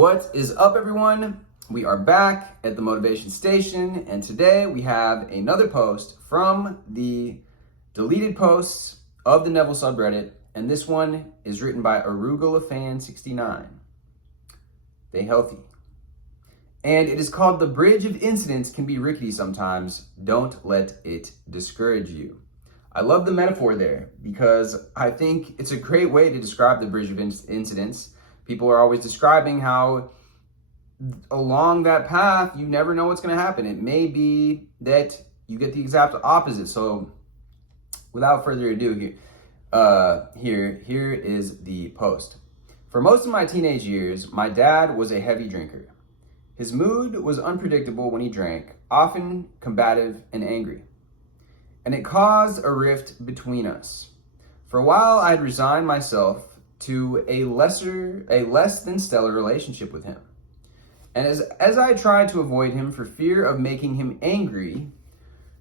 What is up, everyone? We are back at the Motivation Station, and today we have another post from the deleted posts of the Neville subreddit, and this one is written by ArugulaFan69. Stay healthy. And it is called "The Bridge of Incidents Can Be Rickety Sometimes. Don't let it discourage you." I love the metaphor there because I think it's a great way to describe the bridge of incidents. People are always describing how along that path, you never know what's going to happen. It may be that you get the exact opposite. So without further ado, here is the post. For most of my teenage years, my dad was a heavy drinker. His mood was unpredictable when he drank, often combative and angry. And it caused a rift between us. For a while, I had resigned myself to a less than stellar relationship with him. And as I tried to avoid him for fear of making him angry,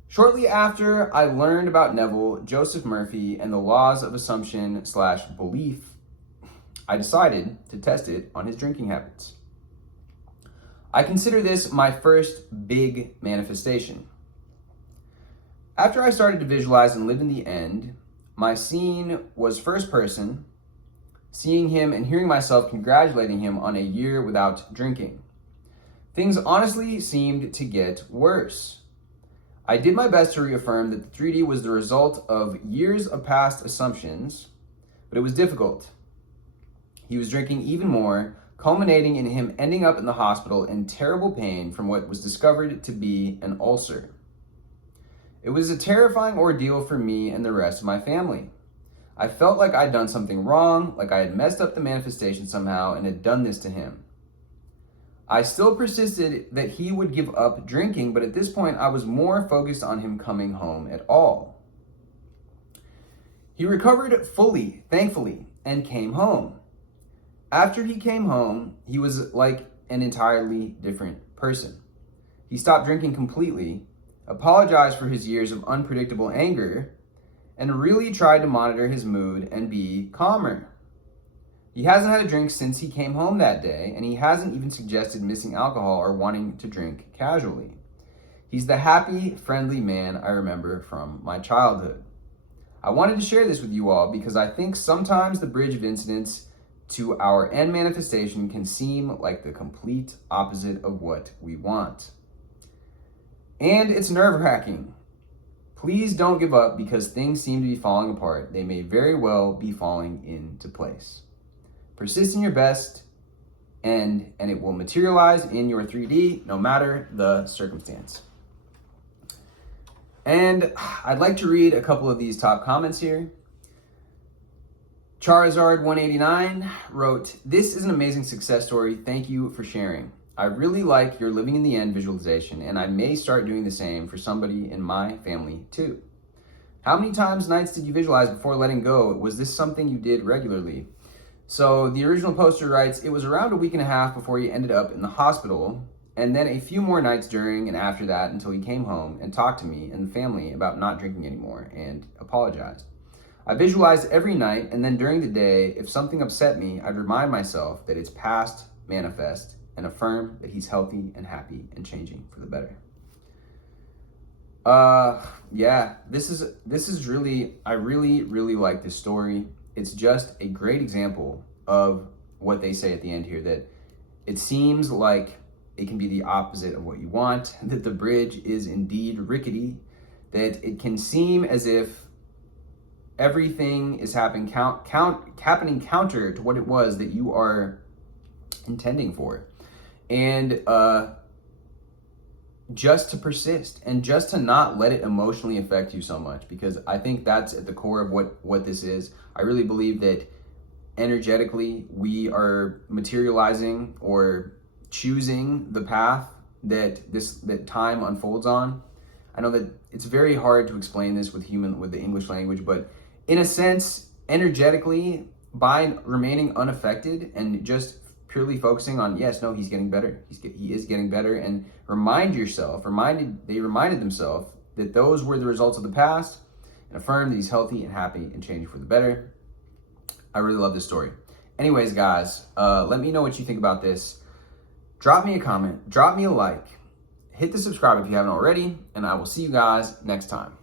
shortly after I learned about Neville, Joseph Murphy, and the laws of assumption/belief, I decided to test it on his drinking habits. I consider this my first big manifestation. After I started to visualize and live in the end, my scene was first person, seeing him and hearing myself congratulating him on a year without drinking. Things honestly seemed to get worse. I did my best to reaffirm that the 3D was the result of years of past assumptions, but it was difficult. He was drinking even more, culminating in him ending up in the hospital in terrible pain from what was discovered to be an ulcer. It was a terrifying ordeal for me and the rest of my family. I felt like I'd done something wrong, like I had messed up the manifestation somehow and had done this to him. I still persisted that he would give up drinking, but at this point I was more focused on him coming home at all. He recovered fully, thankfully, and came home. After he came home, he was like an entirely different person. He stopped drinking completely, apologized for his years of unpredictable anger, and really tried to monitor his mood and be calmer. He hasn't had a drink since he came home that day, and he hasn't even suggested missing alcohol or wanting to drink casually. He's the happy, friendly man I remember from my childhood. I wanted to share this with you all because I think sometimes the bridge of incidents to our end manifestation can seem like the complete opposite of what we want. And it's nerve-wracking. Please don't give up because things seem to be falling apart. They may very well be falling into place. Persist in your best, and it will materialize in your 3D no matter the circumstance. And I'd like to read a couple of these top comments here. Charizard189 wrote, "This is an amazing success story. Thank you for sharing. I really like your living in the end visualization, and I may start doing the same for somebody in my family too. How many nights did you visualize before letting go? Was this something you did regularly?" So the original poster writes, "It was around a week and a half before he ended up in the hospital, and then a few more nights during and after that until he came home and talked to me and the family about not drinking anymore and apologized. I visualized every night, and then during the day, if something upset me, I'd remind myself that it's past, manifest, and affirm that he's healthy and happy and changing for the better." This is really, I really like this story. It's just a great example of what they say at the end here, that it seems like it can be the opposite of what you want, that the bridge is indeed rickety, that it can seem as if everything is happening counter to what it was that you are intending for. And just to persist and just to not let it emotionally affect you so much, because I think that's at the core of what this is. I really believe that energetically we are materializing or choosing the path that time unfolds on. I know that it's very hard to explain this with the English language, but in a sense, energetically, by remaining unaffected and just purely focusing on, yes, no, he's getting better. He is getting better. And they reminded themselves that those were the results of the past and affirmed that he's healthy and happy and changing for the better. I really love this story. Anyways, guys, let me know what you think about this. drop me a comment, drop me a like, hit the subscribe if you haven't already, and I will see you guys next time.